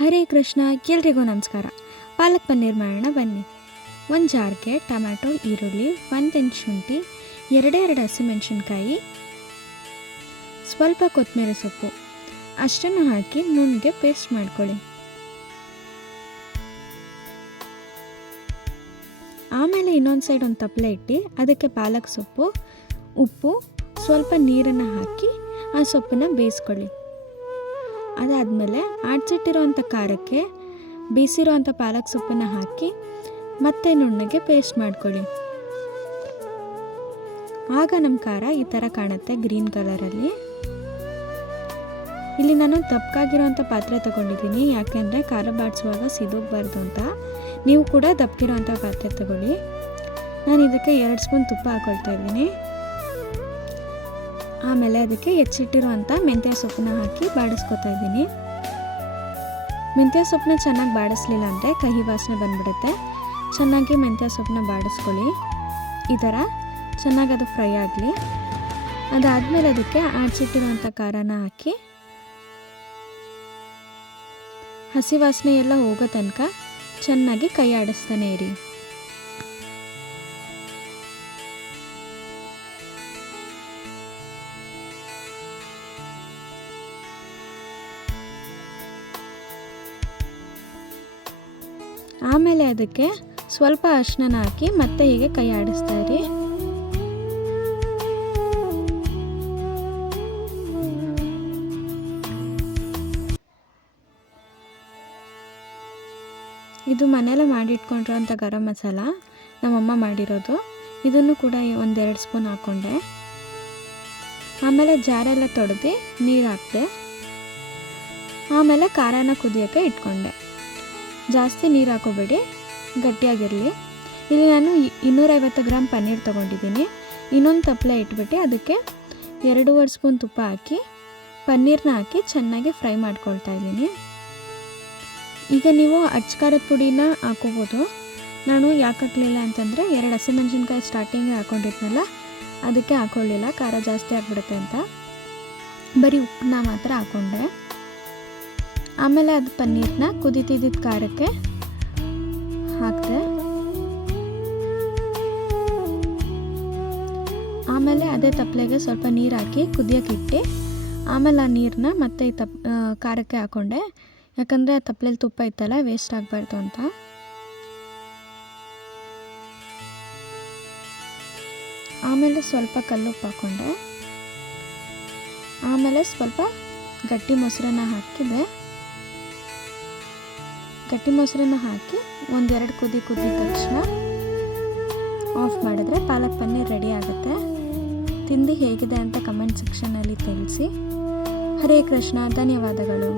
ಹರೇ ಕೃಷ್ಣ, ಎಲ್ರಿಗೂ ನಮಸ್ಕಾರ. ಪಾಲಕ್ ಪನ್ನೀರ್ ಮಾಡೋಣ ಬನ್ನಿ. ಒಂದು ಜಾರ್ಗೆ ಟೊಮ್ಯಾಟೊ, ಈರುಳ್ಳಿ, 1 ಇಂಚ್ ಶುಂಠಿ, 2 ಹಸಿಮೆಣಸಿನ್ಕಾಯಿ, ಸ್ವಲ್ಪ ಕೊತ್ತಂಬರಿ ಸೊಪ್ಪು ಅಷ್ಟನ್ನು ಹಾಕಿ ನುಣ್ಣಗೆ ಪೇಸ್ಟ್ ಮಾಡ್ಕೊಳ್ಳಿ. ಆಮೇಲೆ ಇನ್ನೊಂದು ಸೈಡ್ ಒಂದು ತಪ್ಪಲೆ ಇಟ್ಟು ಅದಕ್ಕೆ ಪಾಲಕ್ ಸೊಪ್ಪು, ಉಪ್ಪು, ಸ್ವಲ್ಪ ನೀರನ್ನು ಹಾಕಿ ಆ ಸೊಪ್ಪನ್ನು ಬೇಯಿಸ್ಕೊಳ್ಳಿ. ಅದಾದಮೇಲೆ ಆಡ್ಸಿಟ್ಟಿರೋವಂಥ ಖಾರಕ್ಕೆ ಬೇಯಿಸಿರೋವಂಥ ಪಾಲಕ್ ಸೊಪ್ಪನ್ನು ಹಾಕಿ ಮತ್ತೆ ನುಣ್ಣಗೆ ಪೇಸ್ಟ್ ಮಾಡ್ಕೊಳ್ಳಿ. ಆಗ ನಮ್ಮ ಖಾರ ಈ ಥರ ಕಾಣುತ್ತೆ, ಗ್ರೀನ್ ಕಲರಲ್ಲಿ. ಇಲ್ಲಿ ನಾನು ದಪ್ಪಗಾಗಿರೋವಂಥ ಪಾತ್ರೆ ತೊಗೊಂಡಿದ್ದೀನಿ, ಯಾಕೆಂದರೆ ಖಾರ ಬಾಡಿಸುವಾಗ ಸಿದೋಗಬಾರ್ದು ಅಂತ. ನೀವು ಕೂಡ ದಪ್ಪಗಿರೋವಂಥ ಪಾತ್ರೆ ತಗೊಳ್ಳಿ. ನಾನು ಇದಕ್ಕೆ 2 ಸ್ಪೂನ್ ತುಪ್ಪ ಹಾಕ್ಕೊಳ್ತಾ ಇದ್ದೀನಿ. ಆಮೇಲೆ ಅದಕ್ಕೆ ಹೆಚ್ಚಿಟ್ಟಿರುವಂಥ ಮೆಂತ್ಯ ಸೊಪ್ಪನ್ನ ಹಾಕಿ ಬಾಡಿಸ್ಕೊತಾ ಇದ್ದೀನಿ. ಮೆಂತ್ಯ ಸೊಪ್ಪನ್ನ ಚೆನ್ನಾಗಿ ಬಾಡಿಸ್ಲಿಲ್ಲ ಅಂದರೆ ಕಹಿ ವಾಸನೆ ಬಂದ್ಬಿಡುತ್ತೆ. ಚೆನ್ನಾಗಿ ಮೆಂತ್ಯ ಸೊಪ್ಪನ್ನ ಬಾಡಿಸ್ಕೊಳ್ಳಿ. ಈ ಥರ ಚೆನ್ನಾಗಿ ಅದು ಫ್ರೈ ಆಗಲಿ. ಅದಾದಮೇಲೆ ಅದಕ್ಕೆ ಆಡ್ಸಿಟ್ಟಿರುವಂಥ ಖಾರನ ಹಾಕಿ ಹಸಿ ವಾಸನೆ ಎಲ್ಲ ಹೋಗೋ ತನಕ ಚೆನ್ನಾಗಿ ಕೈ ಆಡಿಸ್ತಾನೆ ಇರಿ. ಆಮೇಲೆ ಅದಕ್ಕೆ ಸ್ವಲ್ಪ ಅರಿಶಿನ ಹಾಕಿ ಮತ್ತೆ ಹೀಗೆ ಕೈ ಆಡಿಸ್ತಾ ಇರಿ. ಇದು ಮನೆಯಲ್ಲೇ ಮಾಡಿಟ್ಕೊಂಡಿರೋಂಥ ಗರಂ ಮಸಾಲ, ನಮ್ಮಮ್ಮ ಮಾಡಿರೋದು. ಇದನ್ನು ಕೂಡ 1-2 ಸ್ಪೂನ್ ಹಾಕ್ಕೊಂಡೆ. ಆಮೇಲೆ ಜಾರೆಲ್ಲ ತೊಳೆದು ನೀರು ಹಾಕಿದೆ. ಆಮೇಲೆ ಖಾರನ ಕುದಿಯೋಕ್ಕೆ ಇಟ್ಕೊಂಡೆ. ಜಾಸ್ತಿ ನೀರು ಹಾಕೋಬೇಡಿ, ಗಟ್ಟಿಯಾಗಿರಲಿ. ಇಲ್ಲಿ ನಾನು 250 ಗ್ರಾಮ್ ಪನ್ನೀರ್ ತೊಗೊಂಡಿದ್ದೀನಿ. ಇನ್ನೊಂದು ತಪ್ಪಲೆ ಇಟ್ಬಿಟ್ಟು ಅದಕ್ಕೆ 2.5 ಸ್ಪೂನ್ ತುಪ್ಪ ಹಾಕಿ ಪನ್ನೀರ್ನ ಹಾಕಿ ಚೆನ್ನಾಗಿ ಫ್ರೈ ಮಾಡ್ಕೊಳ್ತಾ ಇದ್ದೀನಿ. ಈಗ ನೀವು ಅಚ್ಕಾರದ ಪುಡಿನ ಹಾಕೋಬೋದು. ನಾನು ಯಾಕೆ ಹಾಕಲಿಲ್ಲ ಅಂತಂದರೆ 2 ಹಸಿಮೆಣಸಿನ್ಕಾಯಿ ಸ್ಟಾರ್ಟಿಂಗ್ಗೆ ಹಾಕ್ಕೊಂಡಿದ್ನಲ್ಲ, ಅದಕ್ಕೆ ಹಾಕ್ಕೊಳ್ಳಿಲ್ಲ, ಖಾರ ಜಾಸ್ತಿ ಆಗಿಬಿಡುತ್ತೆ ಅಂತ. ಬರೀ ಉಪ್ಪನ್ನ ಮಾತ್ರ ಹಾಕ್ಕೊಂಡೆ. ಆಮೇಲೆ ಅದು ಪನ್ನೀರ್ನ ಕುದಿತಿದ್ದ ಖಾರಕ್ಕೆ ಹಾಕಿದೆ. ಆಮೇಲೆ ಅದೇ ತಪ್ಪಲೆಗೆ ಸ್ವಲ್ಪ ನೀರು ಹಾಕಿ ಕುದಿಯೋಕೆ ಇಟ್ಟು ಆಮೇಲೆ ಆ ನೀರನ್ನ ಮತ್ತೆ ಈ ಖಾರಕ್ಕೆ ಹಾಕ್ಕೊಂಡೆ. ಯಾಕಂದರೆ ಆ ತಪ್ಪಲೆಯಲ್ಲಿ ತುಪ್ಪ ಇತ್ತಲ್ಲ, ವೇಸ್ಟ್ ಆಗಬಾರ್ದು ಅಂತ. ಆಮೇಲೆ ಸ್ವಲ್ಪ ಕಲ್ಲುಪ್ಪು ಹಾಕ್ಕೊಂಡೆ. ಆಮೇಲೆ ಸ್ವಲ್ಪ ಗಟ್ಟಿ ಮೊಸರನ್ನ ಹಾಕಿದೆ. ಗಟ್ಟಿ ಮೊಸರನ್ನ ಹಾಕಿ 1-2 ಕುದಿದ ತಕ್ಷಣ ಆಫ್ ಮಾಡಿದ್ರೆ ಪಾಲಕ್ ಪನ್ನೀರ್ ರೆಡಿ ಆಗುತ್ತೆ. ತಿಂದು ಹೇಗಿದೆ ಅಂತ ಕಮೆಂಟ್ ಸೆಕ್ಷನಲ್ಲಿ ತಿಳಿಸಿ. ಹರೇ ಕೃಷ್ಣ, ಧನ್ಯವಾದಗಳು.